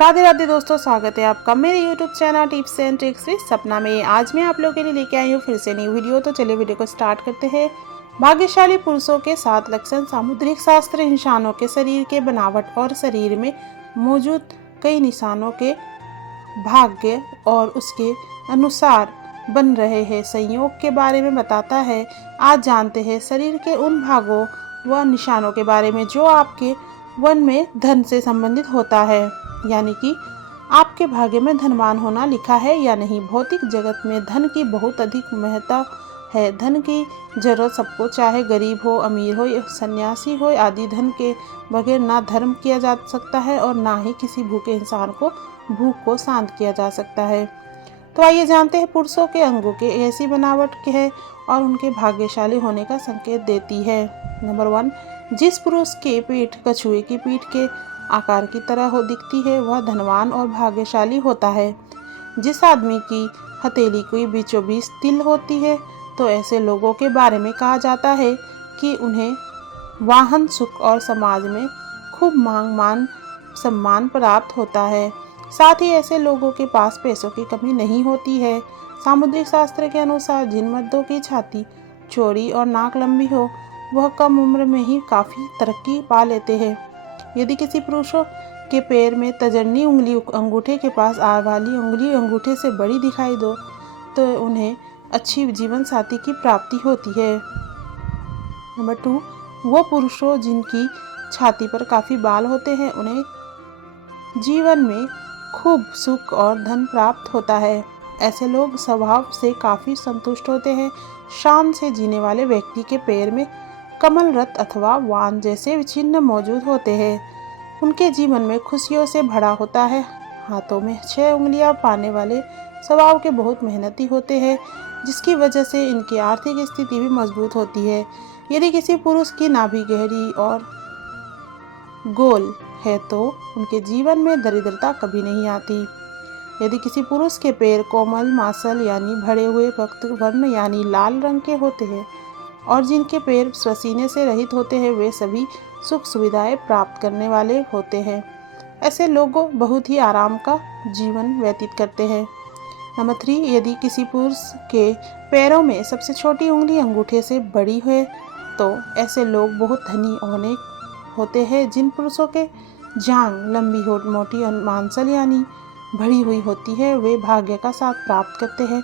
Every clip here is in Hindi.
राधे राधे दोस्तों, स्वागत है आपका मेरे YouTube channel tips and tricks with सपना में। आज मैं आप लोगों के लिए लेके आई हूँ फिर से नई वीडियो। तो चलिए वीडियो को स्टार्ट करते हैं। भाग्यशाली पुरुषों के 7 लक्षण। सामुद्रिक शास्त्र इंसानों के शरीर के बनावट और शरीर में मौजूद कई निशानों के भाग्य और उसके अनुसार बन रहे हैं संयोग के बारे में बताता है। आज जानते हैं शरीर के उन भागों व निशानों के बारे में जो आपके वन में धन से संबंधित होता है, यानी कि आपके भाग्य में धनवान होना लिखा है या नहीं। भौतिक जगत में धन की बहुत अधिक महत्ता है। धन की जरूरत सबको, चाहे गरीब हो, अमीर हो या सन्यासी हो आदि। धन के बगैर ना धर्म किया जा सकता है और ना ही किसी भूखे इंसान को भूख को शांत किया जा सकता है। तो आइए जानते हैं पुरुषों के अंगों के ऐसी बनावट के है और उनके भाग्यशाली होने का संकेत देती है। नंबर 1, जिस पुरुष के पीठ कछुए की पीठ के आकार की तरह हो दिखती है वह धनवान और भाग्यशाली होता है। जिस आदमी की हथेली की बीचों बीच तिल होती है तो ऐसे लोगों के बारे में कहा जाता है कि उन्हें वाहन, सुख और समाज में खूब मान सम्मान प्राप्त होता है। साथ ही ऐसे लोगों के पास पैसों की कमी नहीं होती है। सामुद्रिक शास्त्र के अनुसार जिन मर्दों की छाती चौड़ी और नाक लंबी हो वह कम उम्र में ही काफ़ी तरक्की पा लेते हैं। यदि किसी पुरुषों के पैर में तर्जनी उंगली अंगूठे के पास वाली उंगली अंगूठे से बड़ी दिखाई दो तो उन्हें अच्छी जीवन साथी की प्राप्ति होती है। नंबर 2, वो पुरुषों जिनकी छाती पर काफ़ी बाल होते हैं उन्हें जीवन में खूब सुख और धन प्राप्त होता है। ऐसे लोग स्वभाव से काफ़ी संतुष्ट होते हैं। शान से जीने वाले व्यक्ति के पैर में कमल रथ अथवा वान जैसे चिन्ह मौजूद होते हैं। उनके जीवन में खुशियों से भरा होता है। हाथों में 6 उंगलियां पाने वाले स्वभाव के बहुत मेहनती होते हैं, जिसकी वजह से इनकी आर्थिक स्थिति भी मजबूत होती है। यदि किसी पुरुष की नाभि गहरी और गोल है तो उनके जीवन में दरिद्रता कभी नहीं आती। यदि किसी पुरुष के पैर कोमल मासल यानी भरे हुए रक्त वर्ण यानी लाल रंग के होते हैं और जिनके पैर पसीने से रहित होते हैं वे सभी सुख सुविधाएं प्राप्त करने वाले होते हैं। ऐसे लोग बहुत ही आराम का जीवन व्यतीत करते हैं। नंबर 3, यदि किसी पुरुष के पैरों में सबसे छोटी उंगली अंगूठे से बड़ी है तो ऐसे लोग बहुत धनी होते हैं। जिन पुरुषों के जांघ लंबी मोटी और मांसल यानी भरी हुई होती है वे भाग्य का साथ प्राप्त करते हैं।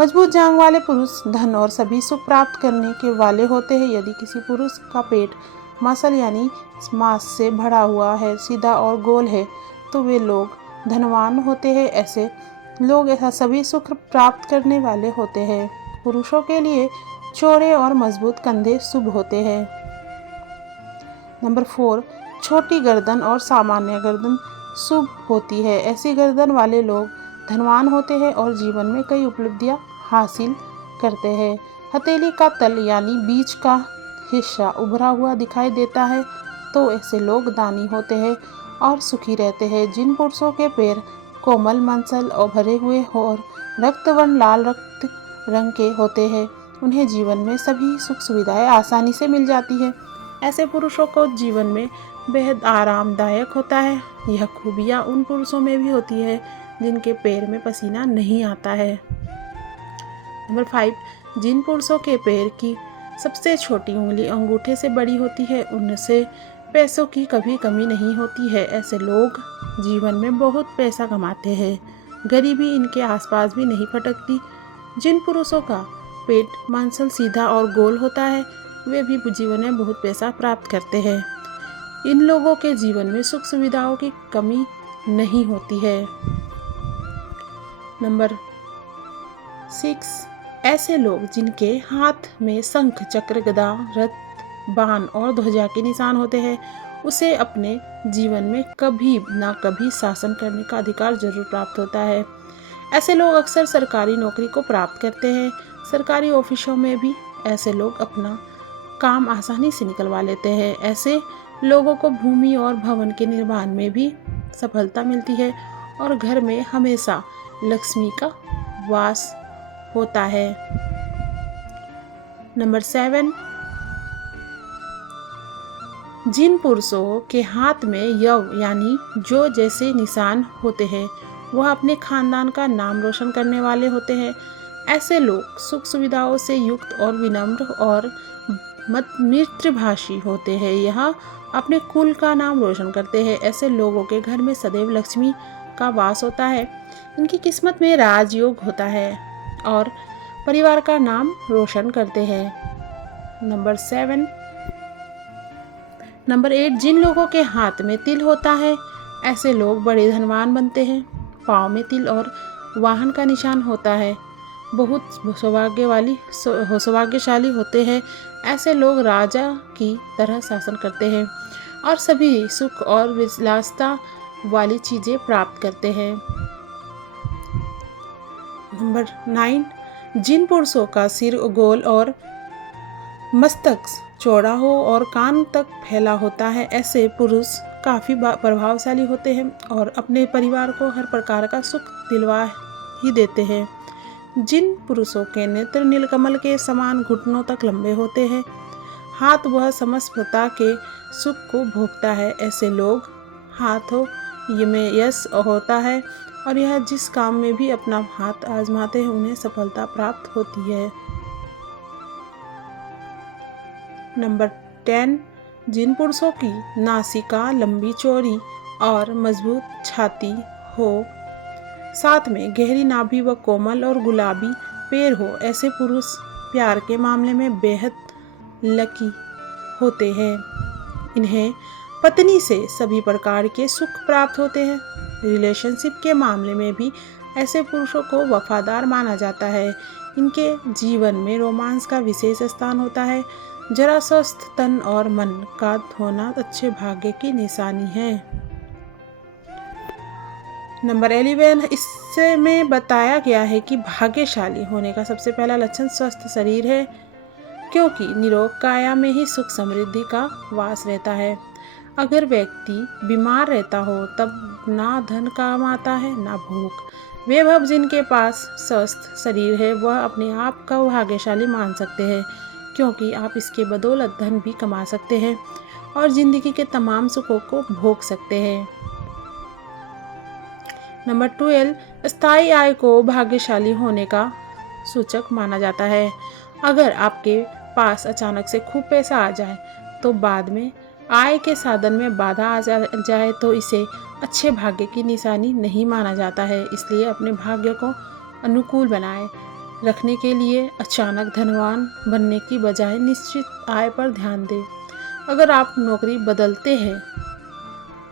मजबूत जांघ वाले पुरुष धन और सभी सुख प्राप्त करने के वाले होते हैं। यदि किसी पुरुष का पेट मसल यानी मांस से भरा हुआ है, सीधा और गोल है तो वे लोग धनवान होते हैं। ऐसे लोग ऐसा सभी सुख प्राप्त करने वाले होते हैं। पुरुषों के लिए चौड़े और मजबूत कंधे शुभ होते हैं। नंबर 4, छोटी गर्दन और सामान्य गर्दन शुभ होती है। ऐसी गर्दन वाले लोग धनवान होते हैं और जीवन में कई उपलब्धियां हासिल करते हैं। हथेली का तल यानी बीच का हिस्सा उभरा हुआ दिखाई देता है तो ऐसे लोग दानी होते हैं और सुखी रहते हैं। जिन पुरुषों के पैर कोमल मंसल और भरे हुए और रक्तवर्ण लाल रक्त रंग के होते हैं उन्हें जीवन में सभी सुख सुविधाएं आसानी से मिल जाती है। ऐसे पुरुषों को जीवन में बेहद आरामदायक होता है। यह खूबियाँ उन पुरुषों में भी होती है जिनके पैर में पसीना नहीं आता है। नंबर 5, जिन पुरुषों के पैर की सबसे छोटी उंगली अंगूठे से बड़ी होती है उनसे पैसों की कभी कमी नहीं होती है। ऐसे लोग जीवन में बहुत पैसा कमाते हैं। गरीबी इनके आसपास भी नहीं फटकती। जिन पुरुषों का पेट मांसल सीधा और गोल होता है वे भी जीवन में बहुत पैसा प्राप्त करते हैं। इन लोगों के जीवन में सुख सुविधाओं की कमी नहीं होती है। नंबर 6, ऐसे लोग जिनके हाथ में शंख चक्र गदा रथ बाण और ध्वजा के निशान होते हैं उसे अपने जीवन में कभी ना कभी शासन करने का अधिकार जरूर प्राप्त होता है। ऐसे लोग अक्सर सरकारी नौकरी को प्राप्त करते हैं। सरकारी ऑफिसों में भी ऐसे लोग अपना काम आसानी से निकलवा लेते हैं। ऐसे लोगों को भूमि और भवन के निर्माण में भी सफलता मिलती है और घर में हमेशा लक्ष्मी का वास होता है। नंबर 7, जिन पुरुषों के हाथ में यव यानी जो जैसे निशान होते हैं वह अपने खानदान का नाम रोशन करने वाले होते हैं। ऐसे लोग सुख सुविधाओं से युक्त और विनम्र और मित्रभाषी होते हैं। यह अपने कुल का नाम रोशन करते हैं। ऐसे लोगों के घर में सदैव लक्ष्मी का वास होता है। इनकी किस्मत में राजयोग होता है और परिवार का नाम रोशन करते हैं। नंबर 8 जिन लोगों के हाथ में तिल होता है ऐसे लोग बड़े धनवान बनते हैं। पाँव में तिल और वाहन का निशान होता है बहुत सौभाग्यशाली होते हैं। ऐसे लोग राजा की तरह शासन करते हैं और सभी सुख और विलासिता वाली चीजें प्राप्त करते हैं। नंबर 9 जिन पुरुषों का सिर गोल और मस्तक चौड़ा हो और कान तक फैला होता है ऐसे पुरुष काफ़ी प्रभावशाली होते हैं और अपने परिवार को हर प्रकार का सुख दिलवा ही देते हैं। जिन पुरुषों के नेत्र नीलकमल के समान घुटनों तक लंबे होते हैं, हाथ वह समस्तता के सुख को भोगता है। ऐसे लोग हाथों में यश होता है और यह जिस काम में भी अपना हाथ आजमाते हैं उन्हें सफलता प्राप्त होती है। नंबर 10 जिन पुरुषों की नासिका लंबी चौड़ी और मजबूत छाती हो, साथ में गहरी नाभि व कोमल और गुलाबी पैर हो, ऐसे पुरुष प्यार के मामले में बेहद लकी होते हैं। इन्हें पत्नी से सभी प्रकार के सुख प्राप्त होते हैं। रिलेशनशिप के मामले में भी ऐसे पुरुषों को वफादार माना जाता है। इनके जीवन में रोमांस का विशेष स्थान होता है। जरा स्वस्थ तन और मन का होना अच्छे भाग्य की निशानी है। नंबर 11 इससे में बताया गया है कि भाग्यशाली होने का सबसे पहला लक्षण स्वस्थ शरीर है, क्योंकि निरोग काया में ही सुख समृद्धि का वास रहता है। अगर व्यक्ति बीमार रहता हो तब ना धन काम आता है ना भूख। वे भव जिनके पास स्वस्थ शरीर है वह अपने आप को भाग्यशाली मान सकते हैं, क्योंकि आप इसके बदौलत धन भी कमा सकते हैं और जिंदगी के तमाम सुखों को भोग सकते हैं। नंबर 12 स्थायी आय को भाग्यशाली होने का सूचक माना जाता है। अगर आपके पास अचानक से खूब पैसा आ जाए तो बाद में आय के साधन में बाधा आ जाए तो इसे अच्छे भाग्य की निशानी नहीं माना जाता है। इसलिए अपने भाग्य को अनुकूल बनाए रखने के लिए अचानक धनवान बनने की बजाय निश्चित आय पर ध्यान दें। अगर आप नौकरी बदलते हैं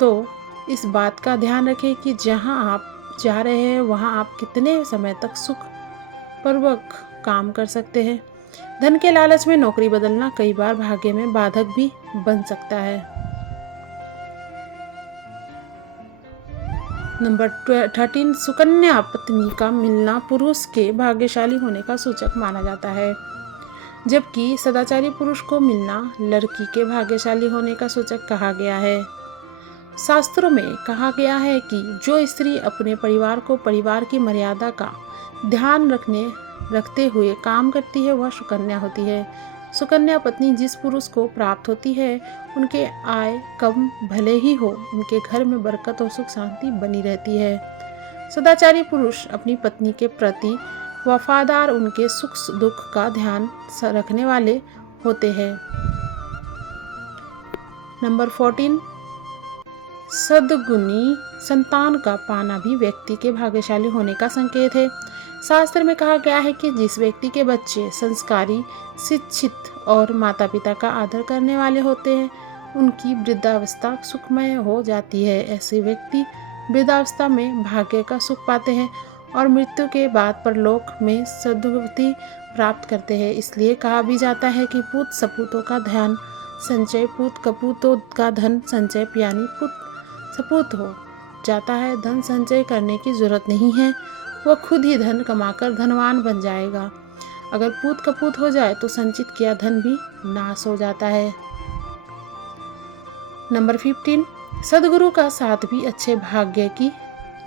तो इस बात का ध्यान रखें कि जहां आप जा रहे हैं वहां आप कितने समय तक सुखपूर्वक काम कर सकते हैं। धन के लालच में नौकरी बदलना कई बार भाग्य में बाधक भी बन सकता है। नंबर 13 सुकन्या पत्नी का मिलना पुरुष के भाग्यशाली होने का सूचक माना जाता है, जबकि सदाचारी पुरुष को मिलना लड़की के भाग्यशाली होने का सूचक कहा गया है। शास्त्रों में कहा गया है कि जो स्त्री अपने परिवार को परिवार की मर्यादा का ध्यान रखते हुए काम करती है वह सुकन्या होती है। सुकन्या पत्नी जिस पुरुष को प्राप्त होती है उनके आय कम भले ही हो, उनके घर में बरकत और सुख शांति बनी रहती है। सदाचारी पुरुष अपनी पत्नी के प्रति वफादार, उनके सुख दुख का ध्यान रखने वाले होते हैं। नंबर 14 सद्गुणी संतान का पाना भी व्यक्ति के भाग्यशाली होने का संकेत है। शास्त्र में कहा गया है कि जिस व्यक्ति के बच्चे संस्कारी, शिक्षित और माता पिता का आदर करने वाले होते हैं उनकी वृद्धावस्था सुखमय हो जाती है। ऐसे व्यक्ति वृद्धावस्था में भाग्य का सुख पाते हैं और मृत्यु के बाद परलोक में सद्गति प्राप्त करते हैं। इसलिए कहा भी जाता है कि पूत सपूतों का ध्यान संचय पूत कपूतों का धन संचय, यानी पूत सपूत हो जाता है धन संचय करने की जरूरत नहीं है, वह खुद ही धन कमाकर धनवान बन जाएगा। अगर पूत कपूत हो जाए तो संचित किया धन भी नाश हो जाता है। नंबर 15 सद्गुरु का साथ भी अच्छे भाग्य की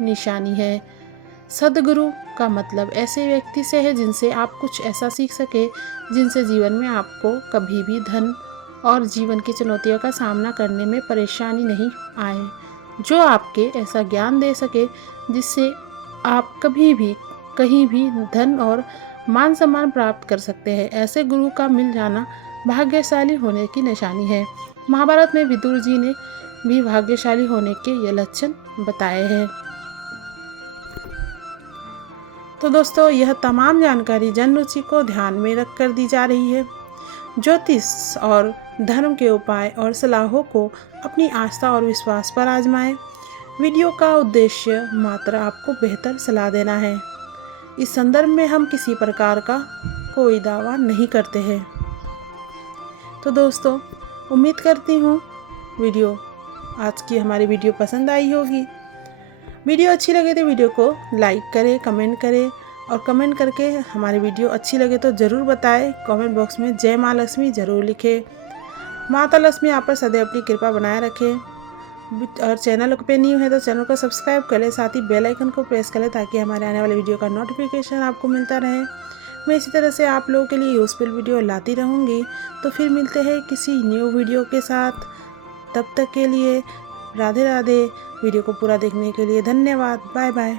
निशानी है। सद्गुरु का मतलब ऐसे व्यक्ति से है जिनसे आप कुछ ऐसा सीख सके जिनसे जीवन में आपको कभी भी धन और जीवन की चुनौतियों का सामना करने में परेशानी नहीं आए, जो आपके ऐसा ज्ञान दे सके जिससे आप कभी भी कहीं भी धन और मान सम्मान प्राप्त कर सकते हैं। ऐसे गुरु का मिल जाना भाग्यशाली होने की निशानी है। महाभारत में विदुर जी ने भी भाग्यशाली होने के ये लक्षण बताए हैं। तो दोस्तों, यह तमाम जानकारी जन रुचि को ध्यान में रखकर दी जा रही है। ज्योतिष और धर्म के उपाय और सलाहों को अपनी आस्था और विश्वास पर आजमाएं। वीडियो का उद्देश्य मात्र आपको बेहतर सलाह देना है। इस संदर्भ में हम किसी प्रकार का कोई दावा नहीं करते हैं। तो दोस्तों, उम्मीद करती हूँ आज की हमारी वीडियो पसंद आई होगी। वीडियो अच्छी लगे तो वीडियो को लाइक करें, कमेंट करें और कमेंट करके हमारी वीडियो अच्छी लगे तो ज़रूर बताएं। कमेंट बॉक्स में जय माँ लक्ष्मी ज़रूर लिखें। माता लक्ष्मी आप पर सदैव अपनी कृपा बनाए रखें। और चैनल पे न्यू है तो चैनल को सब्सक्राइब कर लें, साथ ही बेल आइकन को प्रेस कर लें ताकि हमारे आने वाले वीडियो का नोटिफिकेशन आपको मिलता रहे। मैं इसी तरह से आप लोगों के लिए यूज़फुल वीडियो लाती रहूँगी। तो फिर मिलते हैं किसी न्यू वीडियो के साथ। तब तक के लिए राधे राधे। वीडियो को पूरा देखने के लिए धन्यवाद। Bye bye.